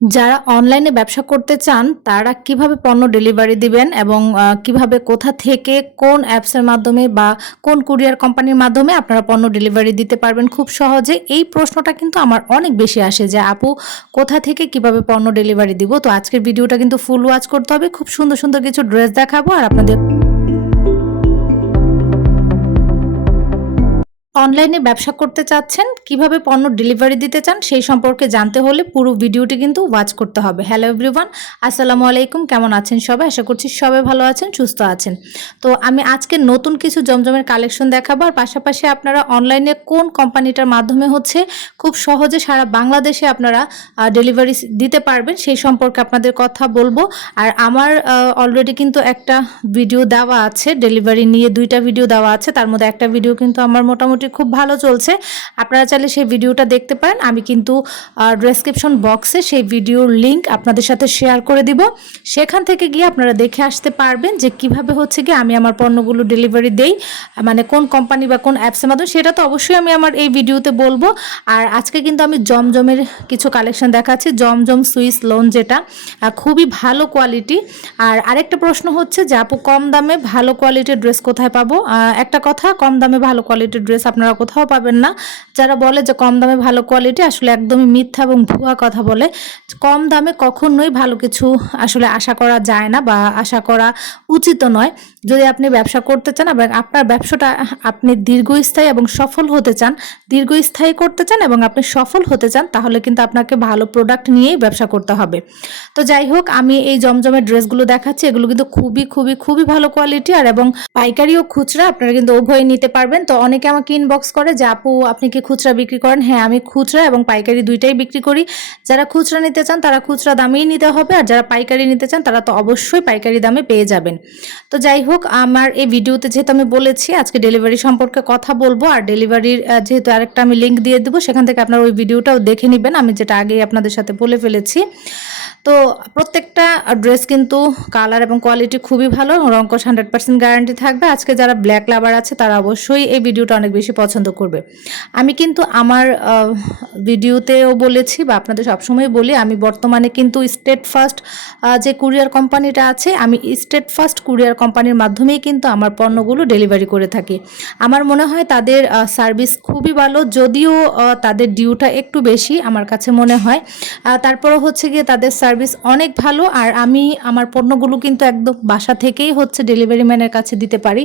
যারা অনলাইনে ব্যবসা করতে চান তারা কিভাবে পণ্য ডেলিভারি দিবেন এবং কিভাবে কোথা থেকে কোন অ্যাপসের মাধ্যমে বা কোন কুরিয়ার কোম্পানির মাধ্যমে আপনারা পণ্য ডেলিভারি দিতে পারবেন খুব সহজে, এই প্রশ্নটা কিন্তু আমার অনেক বেশি আসে যে আপু কোথা থেকে কিভাবে পণ্য ডেলিভারি দিব। তো আজকের ভিডিওটা কিন্তু ফুল ওয়াচ করতে হবে, খুব সুন্দর সুন্দর কিছু ড্রেস দেখাবো আর আপনাদের অনলাইনে ব্যবসা করতে চাচ্ছেন, কিভাবে পণ্য ডেলিভারি দিতে চান সেই সম্পর্কে জানতে হলে পুরো ভিডিওটি কিন্তু ওয়াচ করতে হবে। হ্যালো এভরিওয়ান, আসসালামু আলাইকুম, কেমন আছেন সবাই? আশা করছি সবাই ভালো আছেন, সুস্থ আছেন। তো আমি আজকে নতুন কিছু জমজমের কালেকশন দেখাবো আর পাশাপাশি আপনারা অনলাইনে কোন কোম্পানিটার মাধ্যমে খুব সহজে সারা বাংলাদেশে আপনারা ডেলিভারি দিতে পারবেন সেই সম্পর্কে আপনাদের কথা বলবো। আর আমার অলরেডি কিন্তু একটা ভিডিও দেওয়া আছে, ডেলিভারি নিয়ে 2টা ভিডিও দেওয়া আছে, তার মধ্যে একটা ভিডিও কিন্তু আমার মোটামুটি খুব ভালো চলছে। আপনারা চাইলে সেই ভিডিওটা দেখতে পারেন। আমি কিন্তু ডেসক্রিপশন বক্সে সেই ভিডিওর লিংক আপনাদের সাথে শেয়ার করে দিব, সেখান থেকে গিয়ে আপনারা দেখে আসতে পারবেন যে কিভাবে আমি আমার পণ্যগুলো ডেলিভারি দেই, মানে কোন কোম্পানি বা কোন অ্যাপসের মাধ্যমে, সেটা তো অবশ্যই আমি আমার এই ভিডিওতে বলবো। আর আজকে কিন্তু আমি জমজমের কিছু কালেকশন দেখাচ্ছি, জমজম সুইস লোন, যেটা খুবই ভালো কোয়ালিটি। আর আরেকটা প্রশ্ন হচ্ছে যে আপু কম দামে ভালো কোয়ালিটির ড্রেস কোথায় পাবো? একটা কথা, কম দামে ভালো কোয়ালিটির ড্রেস আপনারা কোথাও পাবেন না। যারা বলে যে কম দামে ভালো কোয়ালিটি, আসলে একদমই মিথ্যা এবং ভুয়া কথা বলে। কম দামে কখনোই ভালো কিছু আসলে আশা করা যায় না বা আশা করা উচিত নয়। যদি আপনি ব্যবসা করতে চান এবং আপনার ব্যবসাটা আপনি দীর্ঘস্থায়ী এবং সফল হতে চান, দীর্ঘস্থায়ী করতে চান এবং আপনি সফল হতে চান, তাহলে কিন্তু আপনাকে ভালো প্রোডাক্ট নিয়েই ব্যবসা করতে হবে। তো যাই হোক, আমি এই জমজমের ড্রেসগুলো দেখাচ্ছি, এগুলো কিন্তু খুবই খুবই খুবই ভালো কোয়ালিটি আর এবং পাইকারি ও খুচরা আপনারা কিন্তু উভয় নিতে পারবেন। তো অনেকে আমাকে ইনবক্স করে যে আপু আপনি কি খুচরা বিক্রি করেন? হ্যাঁ, আমি খুচরা এবং পাইকারি দুইটাই বিক্রি করি। যারা খুচরা নিতে চান তারা খুচরা দামেই নিতে হবে, আর যারা পাইকারি নিতে চান তারা তো অবশ্যই পাইকারি দামে পেয়ে যাবেন। তো যাই হোক, আমার এই ভিডিওতে যেহেতু আমি বলেছি আজকে ডেলিভারি সম্পর্কে কথা বলবো, আর ডেলিভারির যেহেতু আরেকটা আমি লিঙ্ক দিয়ে দেবো, সেখান থেকে আপনারা ওই ভিডিওটাও দেখে নেবেন, আমি যেটা আগেই আপনাদের সাথে বলে ফেলেছি। তো প্রত্যেকটা ড্রেস কিন্তু কালার এবং কোয়ালিটি খুবই ভালো, রংকশ 100% গ্যারান্টি থাকবে। আজকে যারা ব্ল্যাক লাভার আছে তারা অবশ্যই এই ভিডিওটা অনেক বেশি পছন্দ করবে। আমি কিন্তু আমার ভিডিওতেও বলেছি বা আপনাদের সবসময় বলি, আমি বর্তমানে কিন্তু স্টেট ফার্স্ট যে কুরিয়ার কোম্পানিটা আছে, আমি স্টেট ফার্স্ট কুরিয়ার কোম্পানির মাধ্যমেই কিন্তু আমার পণ্যগুলো ডেলিভারি করে থাকি। আমার মনে হয় তাদের সার্ভিস খুবই ভালো, যদিও তাদের ডিউটা একটু বেশি আমার কাছে মনে হয়। তারপরও গিয়ে তাদের সার্ভিস অনেক ভালো, আর আমি আমার পণ্যগুলো কিন্তু একদম বাসা থেকেই ডেলিভারি ম্যানের কাছে দিতে পারি।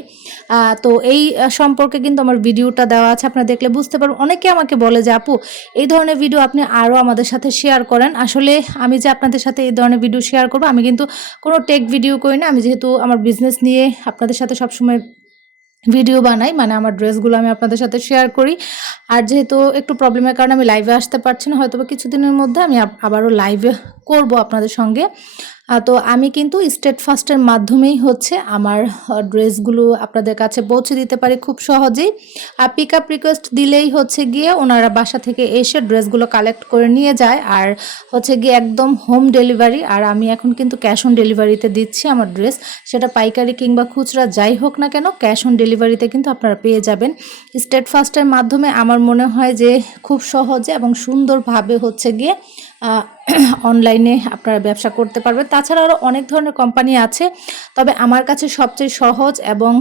তো এই সম্পর্কে কিন্তু আমার ভিডিওটা দেওয়া আছে, আপনারা দেখলে বুঝতে পারবেন। অনেকে আমাকে বলে যে আপু এই ধরনের ভিডিও আপনি আরও আমাদের সাথে শেয়ার করেন। আসলে আমি যে আপনাদের সাথে এই ধরনের ভিডিও শেয়ার করবো, আমি কিন্তু কোনো টেক ভিডিও করি না। আমি যেহেতু আমার বিজনেস নিয়ে আপনাদের সাথে সবসময় ভিডিও বানাই, মানে আমার ড্রেসগুলো আমি আপনাদের সাথে শেয়ার করি। আর যেহেতু একটু প্রবলেমের কারণে আমি লাইভে আসতে পারছি না, হয়তো বা কিছুদিনের মধ্যে আমি আবারও লাইভে করব আপনাদের সঙ্গে। তো আমি কিন্তু স্টেট ফার্স্টের মাধ্যমেই আমার ড্রেসগুলো আপনাদের কাছে পৌঁছে দিতে পারি খুব সহজেই। পিক আপ রিকোয়েস্ট দিলেই গিয়ে ওনারা বাসা থেকে এসে ড্রেসগুলো কালেক্ট করে নিয়ে যায়, আর গিয়ে একদম হোম ডেলিভারি। আর আমি এখন কিন্তু ক্যাশ অন ডেলিভারিতে দিচ্ছি আমার ড্রেস, সেটা পাইকারি কিংবা খুচরা যাই হোক না কেন, ক্যাশ অন ডেলিভারিতে কিন্তু আপনারা পেয়ে যাবেন। স্টেট ফার্স্টের মাধ্যমে আমার মনে হয় যে খুব সহজে এবং সুন্দরভাবে গিয়ে অনলাইনে আপনারা ব্যবসা করতে পারবেন। তাছাড়া আরও অনেক ধরনের কোম্পানি আছে, তবে আমার কাছে সবচেয়ে সহজ এবং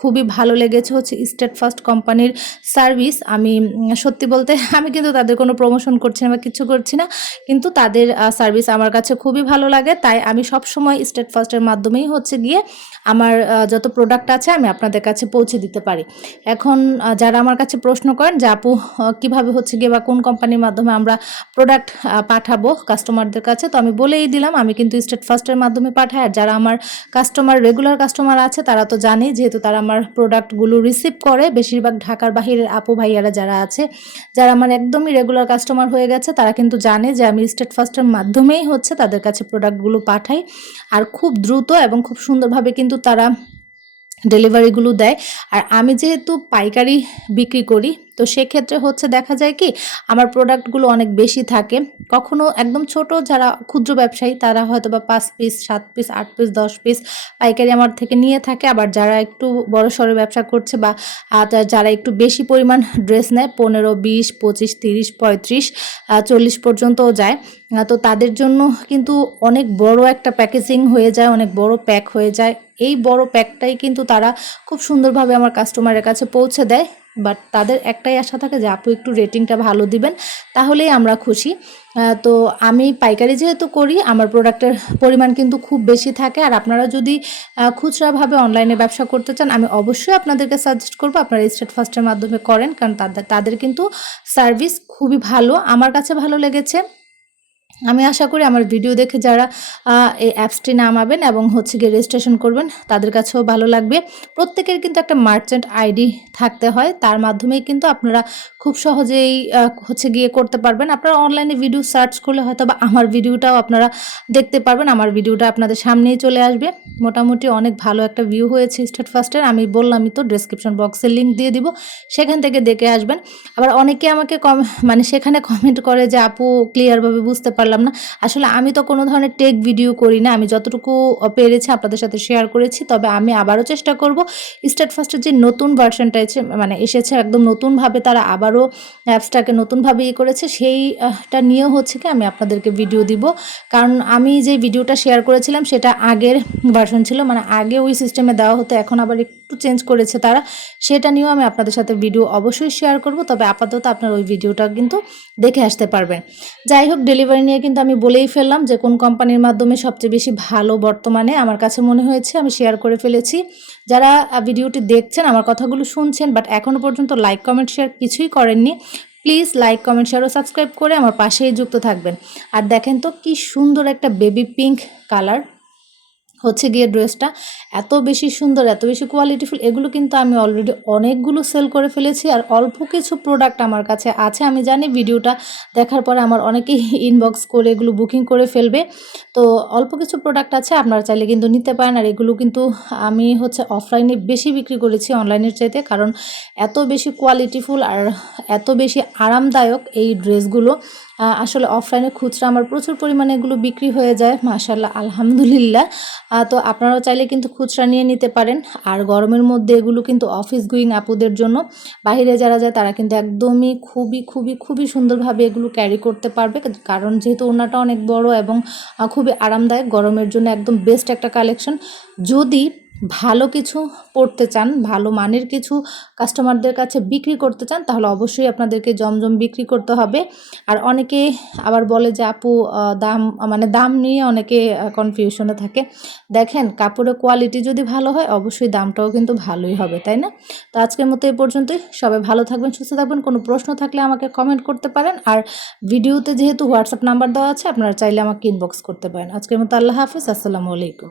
খুবই ভালো লেগেছে স্টেট ফার্স্ট কোম্পানির সার্ভিস। আমি সত্যি বলতে আমি কিন্তু তাদের কোনো প্রমোশন করছি না বা কিছু করছি না, কিন্তু তাদের সার্ভিস আমার কাছে খুবই ভালো লাগে। তাই আমি সবসময় স্টেট ফার্স্টের মাধ্যমেই গিয়ে আমার যত প্রোডাক্ট আছে আমি আপনাদের কাছে পৌঁছে দিতে পারি। এখন যারা আমার কাছে প্রশ্ন করেন যে আপু কীভাবে গিয়ে বা কোন কোম্পানির মাধ্যমে আমরা প্রোডাক্ট পাঠাবো কাস্টমারদের কাছে, তো আমি বলেই দিলাম আমি কিন্তু স্টেট ফার্স্টের মাধ্যমে পাঠাই। আর যারা আমার রেগুলার কাস্টমার আছে তারা তো জানেই, যেহেতু তারা আমার প্রোডাক্টগুলো রিসিভ করে, বেশিরভাগ ঢাকার বাহিরের আপু ভাইয়ারা যারা আছে, যারা আমার একদমই রেগুলার কাস্টমার হয়ে গেছে, তারা কিন্তু জানে যে আমি স্টেট ফার্স্টের মাধ্যমেই তাদের কাছে প্রোডাক্টগুলো পাঠাই। আর খুব দ্রুত এবং খুব সুন্দরভাবে কিন্তু তারা ডেলিভারিগুলো দেয়। আর আমি যেহেতু পাইকারি বিক্রি করি, তো সেক্ষেত্রে হচ্ছে দেখা যায় কি আমার প্রোডাক্টগুলো অনেক বেশি থাকে। কখনো একদম ছোট যারা ক্ষুদ্র ব্যবসায়ী তারা হয়তো বা ৫ পিস, ৭ পিস, ৮ পিস, ১০ পিস পাইকারি আমার থেকে নিয়ে থাকে। আবার যারা একটু বড়সড় ব্যবসা করছে বা যারা একটু বেশি পরিমাণ ড্রেস নেয় ১৫, ২০, ২৫, ৩০, ৩৫, ৪০ পর্যন্তও যায়। তো তাদের জন্য কিন্তু অনেক বড় একটা প্যাকেজিং হয়ে যায়, অনেক বড় প্যাক হয়ে যায়। এই বড় প্যাকটাই কিন্তু তারা খুব সুন্দরভাবে আমার কাস্টমারের কাছে পৌঁছে দেয়। বাট তাদের একটাই আশা থাকে যে আপু একটু রেটিংটা ভালো দিবেন, তাহলেই আমরা খুশি। তো আমি পাইকারি যেহেতু করি আমার প্রোডাক্টের পরিমাণ কিন্তু খুব বেশি থাকে। আর আপনারা যদি খুচরাভাবে অনলাইনে ব্যবসা করতে চান আমি অবশ্যই আপনাদেরকে সাজেস্ট করব আপনারা স্টেট ফার্স্টের মাধ্যমে করেন, কারণ তাদের কিন্তু সার্ভিস খুবই ভালো, আমার কাছে ভালো লেগেছে। আমি আশা করি আমার ভিডিও দেখে যারা এই অ্যাপসটি নামাবেন এবং হচ্ছে গিয়ে রেজিস্ট্রেশন করবেন তাদের কাছেও ভালো লাগবে। প্রত্যেকের কিন্তু একটা মার্চেন্ট আইডি থাকতে হয়, তার মাধ্যমেই কিন্তু আপনারা খুব সহজেই হচ্ছে গিয়ে করতে পারবেন। আপনারা অনলাইনে ভিডিও সার্চ করলে হয়তো বা আমার ভিডিওটাও আপনারা দেখতে পারবেন, আমার ভিডিওটা আপনাদের সামনেই চলে আসবে। মোটামুটি অনেক ভালো একটা ভিউ হয়েছে স্টেট ফার্স্টের, আমি বললামই তো ডেসক্রিপশন বক্সের লিঙ্ক দিয়ে দিব, সেখান থেকে দেখে আসবেন। আবার অনেকে আমাকে মানে সেখানে কমেন্ট করে যে আপু ক্লিয়ারভাবে বুঝতে পারলাম না। আসলে আমি তো কোনো ধরনের টেক ভিডিও করি না, আমি যতটুকু পেরেছি আপনাদের সাথে শেয়ার করেছি। তবে আমি আবারও চেষ্টা করব স্টেট ফার্স্টের যে নতুন ভার্সনটা মানে এসেছে একদম নতুনভাবে, তারা আবারও অ্যাপসটাকে নতুনভাবে করেছে, সেইটা নিয়েও হচ্ছে কি আমি আপনাদেরকে ভিডিও দিব। কারণ আমি যে ভিডিওটা শেয়ার করেছিলাম সেটা আগের ভার্সন ছিল, মানে আগে ওই সিস্টেমে দেওয়া হতো, এখন আবার একটু চেঞ্জ করেছে তারা, সেটা নিয়েও আমি আপনাদের সাথে ভিডিও অবশ্যই শেয়ার করব। তবে আপাতত আপনার ওই ভিডিওটা কিন্তু দেখে আসতে পারবেন। যাই হোক, ডেলিভারি নিয়ে কিন্তু আমি বলেই ফেললাম যে কোন কোম্পানির মাধ্যমে সবচেয়ে বেশি ভালো বর্তমানে আমার কাছে মনে হয়েছে, আমি শেয়ার করে ফেলেছি। যারা ভিডিওটি দেখছেন আমার কথাগুলো শুনছেন বাট এখনও পর্যন্ত লাইক কমেন্ট শেয়ার কিছুই করেননি, প্লিজ লাইক কমেন্ট শেয়ার ও সাবস্ক্রাইব করে আমার পাশেই যুক্ত থাকবেন। আর দেখেন তো কি সুন্দর একটা বেবি পিঙ্ক কালার হচ্ছে গিয়ে ড্রেসটা, এত বেশি সুন্দর, এত বেশি কোয়ালিটিফুল। এগুলো কিন্তু আমি অলরেডি অনেকগুলো সেল করে ফেলেছি আর অল্প কিছু প্রোডাক্ট আমার কাছে আছে। আমি জানি ভিডিওটা দেখার পরে আমার অনেকেই ইনবক্স করে এগুলো বুকিং করে ফেলবে, তো অল্প কিছু প্রোডাক্ট আছে, আপনারা চাইলে কিন্তু নিতে পারেন। আর এগুলো কিন্তু আমি হচ্ছে অফলাইনে বেশি বিক্রি করেছি অনলাইনের চাইতে, কারণ এত বেশি কোয়ালিটিফুল আর এত বেশি আরামদায়ক এই ড্রেসগুলো। আসলে অফলাইনে খুচরা আমার প্রচুর পরিমাণে এগুলো বিক্রি হয়ে যায় মাশাআল্লাহ, আলহামদুলিল্লাহ। তো আপনারাও চাইলে কিন্তু খুচরা নিয়ে নিতে পারেন। আর গরমের মধ্যে এগুলো কিন্তু অফিস গোয়িং আপুদের জন্য, বাইরে যারা যায় তারা কিন্তু একদমই খুবই খুবই খুবই সুন্দরভাবে এগুলো ক্যারি করতে পারবে, কারণ যেহেতু ওড়নাটা অনেক বড় এবং খুবই আরামদায়ক, গরমের জন্য একদম বেস্ট একটা কালেকশন। যদি ভালো কিছু পড়তে চান, ভালো মানের কিছু কাস্টমারদের কাছে বিক্রি করতে চান, তাহলে অবশ্যই আপনাদেরকে জমজম বিক্রি করতে হবে। আর অনেকে আবার বলে যে আপু দাম, মানে দাম নিয়ে অনেকে কনফিউশনে থাকে। দেখেন কাপড়ের কোয়ালিটি যদি ভালো হয় অবশ্যই দামটাও কিন্তু ভালোই হবে, তাই না? তো আজকের মতো এই পর্যন্তই, সবাই ভালো থাকবেন, সুস্থ থাকবেন। কোনো প্রশ্ন থাকলে আমাকে কমেন্ট করতে পারেন। আর ভিডিওতে যেহেতু হোয়াটসঅ্যাপ নাম্বার দেওয়া আছে, আপনারা চাইলে আমাকে ইনবক্স করতে পারেন। আজকের মতো আল্লাহ হাফেজ, আসসালামু আলাইকুম।